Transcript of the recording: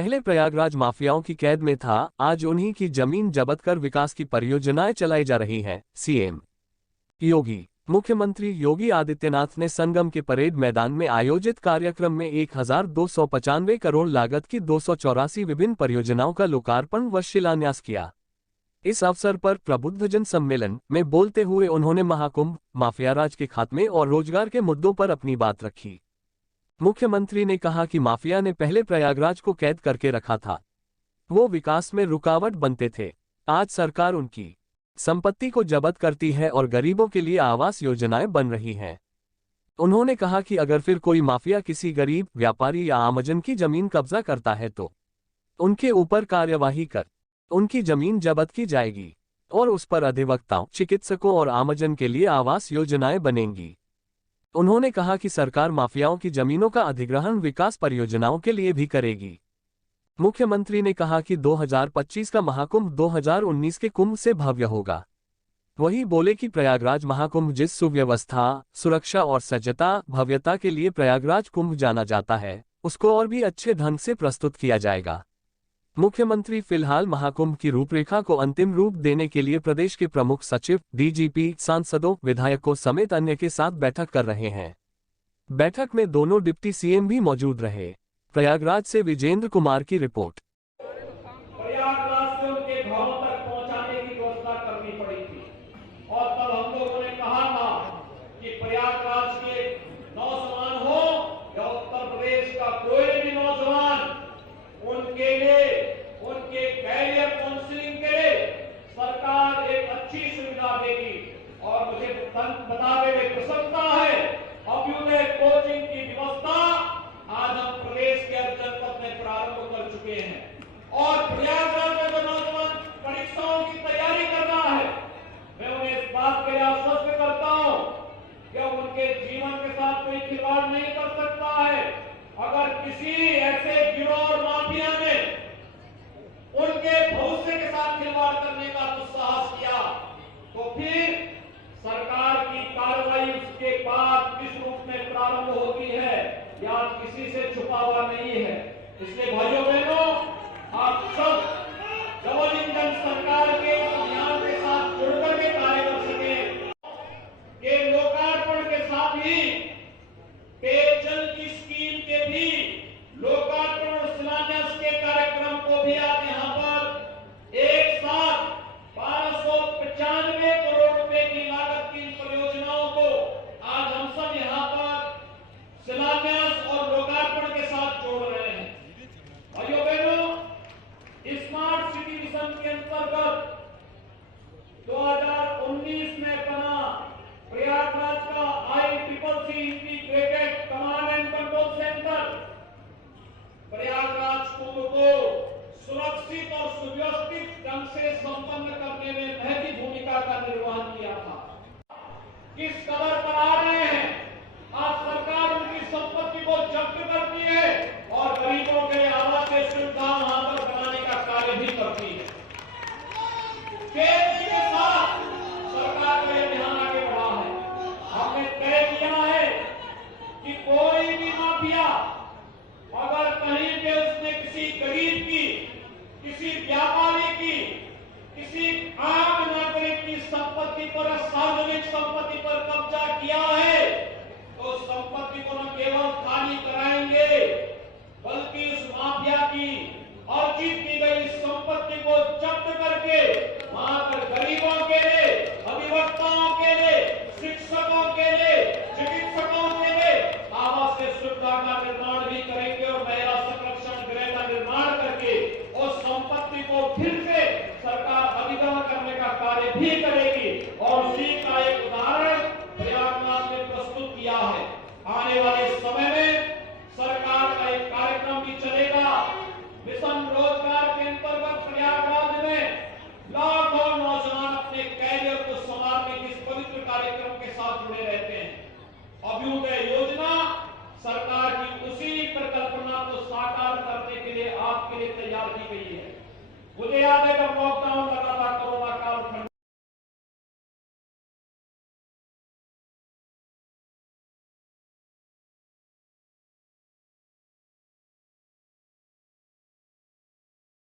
पहले प्रयागराज माफियाओं की कैद में था, आज उन्हीं की जमीन जब्त कर विकास की परियोजनाएं चलाई जा रही हैं। सीएम योगी मुख्यमंत्री योगी आदित्यनाथ ने संगम के परेड मैदान में आयोजित कार्यक्रम में 1295 करोड़ लागत की 284 विभिन्न परियोजनाओं का लोकार्पण व शिलान्यास किया। इस अवसर पर प्रबुद्धजन सम्मेलन में बोलते हुए उन्होंने महाकुंभ, माफियाराज के खात्मे और रोजगार के मुद्दों पर अपनी बात रखी। मुख्यमंत्री ने कहा कि माफिया ने पहले प्रयागराज को कैद करके रखा था, वो विकास में रुकावट बनते थे। आज सरकार उनकी संपत्ति को जब्त करती है और गरीबों के लिए आवास योजनाएं बन रही हैं। उन्होंने कहा कि अगर फिर कोई माफिया किसी गरीब, व्यापारी या आमजन की जमीन कब्जा करता है तो उनके ऊपर कार्यवाही कर उनकी जमीन जब्त की जाएगी और उस पर अधिवक्ताओं, चिकित्सकों और आमजन के लिए आवास योजनाएं बनेंगी। उन्होंने कहा कि सरकार माफियाओं की जमीनों का अधिग्रहण विकास परियोजनाओं के लिए भी करेगी। मुख्यमंत्री ने कहा कि 2025 का महाकुंभ 2019 के कुंभ से भव्य होगा। वही बोले कि प्रयागराज महाकुंभ जिस सुव्यवस्था, सुरक्षा और सज्जता, भव्यता के लिए प्रयागराज कुंभ जाना जाता है, उसको और भी अच्छे ढंग से प्रस्तुत किया जाएगा। मुख्यमंत्री फिलहाल महाकुंभ की रूपरेखा को अंतिम रूप देने के लिए प्रदेश के प्रमुख सचिव, डीजीपी, सांसदों, विधायकों समेत अन्य के साथ बैठक कर रहे हैं। बैठक में दोनों डिप्टी सीएम भी मौजूद रहे। प्रयागराज से विजेंद्र कुमार की रिपोर्ट। प्रयागराज से उनके घरों तक पहुंचाने की व्यवस्था करनी पड़ी थी और तब हम लोगों ने कहा था कि प्रयागराज के नौजवान हो या उत्तर प्रदेश का कोई भी नौजवान, उनके लिए, उनके कैरियर काउंसलिंग के लिए सरकार एक अच्छी सुविधा देगी। और मुझे बताने में प्रसन्नता है, अभ्युदय कोचिंग की व्यवस्था आज हम प्रदेश के हर जनपद में प्रारंभ कर चुके हैं और प्रयागराज में जो नौजवान परीक्षाओं की तैयारी कर रहा है, मैं उन्हें इस बात के लिए आश्वस्त करता हूं कि उनके जीवन के साथ कोई खिलवाड़ नहीं कर सकता है। अगर किसी ऐसे गिरोह और माफिया ने उनके भविष्य के साथ खिलवाड़ करने का दुस्साहस किया तो फिर सरकार की कार्रवाई उसके बाद किस रूप में प्रारंभ होती है या किसी से छुपा हुआ नहीं है। इसलिए भाइयों बहनों, आप सब डबल इंजन सरकार के अभियान के साथ जुड़कर के कार्य कर सके। ये लोकार्पण के साथ ही पेयजल की स्कीम के भी लोकार्पण और शिलान्यास के कार्यक्रम को भी आप यहां पर एक साथ 1295 करोड़ रुपए की लागत की परियोजनाओं को आज हम सब यहां पर शिलान्यास और लोकार्पण के साथ जोड़ रहे हैं। भाइयों बहनों, स्मार्ट सिटी मिशन के अंतर्गत 2019 में बना प्रयागराज का ICCC integrated command and control centre Prayagraj Kumbh को सुरक्षित और सुव्यवस्थित ढंग से संपन्न करने में महती भूमिका का निर्वहन किया था। किस कदर पर आ रहे हैं, आज सरकार उनकी संपत्ति को जब्त करती है और गरीबों के आवास सुविधा वहां पर बनाने का कार्य भी करती है। तेजी के साथ सरकार का यह ध्यान आगे बढ़ा है। हमने तय किया है कि कोई भी माफिया अगर कहीं पे उसने किसी गरीब की, किसी व्यापारी की, किसी आम नागरिक की संपत्ति पर, सार्वजनिक संपत्ति पर कब्जा किया है तो संपत्ति को न केवल खाली कराएंगे बल्कि उस माफिया की अर्जित की गई संपत्ति को जब्त करके वहां पर गरीबों के लिए, अधिवक्ताओं के लिए, शिक्षकों के लिए, चिकित्सकों के लिए आवास सुविधा का निर्माण भी करेंगे और महिला संरक्षण गृह का निर्माण करके उस संपत्ति को फिर से सरकार अधिग्रहण करने का कार्य भी करेगी। और उसी का एक उदाहरण प्रयागराज में प्रस्तुत किया है। आने वाले समय में सरकार का एक कार्यक्रम भी चलेगा। मिशन रोजगार के अंतर्गत प्रयागराज में लाखों नौजवान अपने कैरियर को संवारने के इस पवित्र कार्यक्रम के साथ जुड़े रहते हैं। अभ्युदय योजना सरकार की उसी परिकल्पना को साकार करने के लिए आपके लिए तैयार की गई है। मुझे याद है जब लॉकडाउन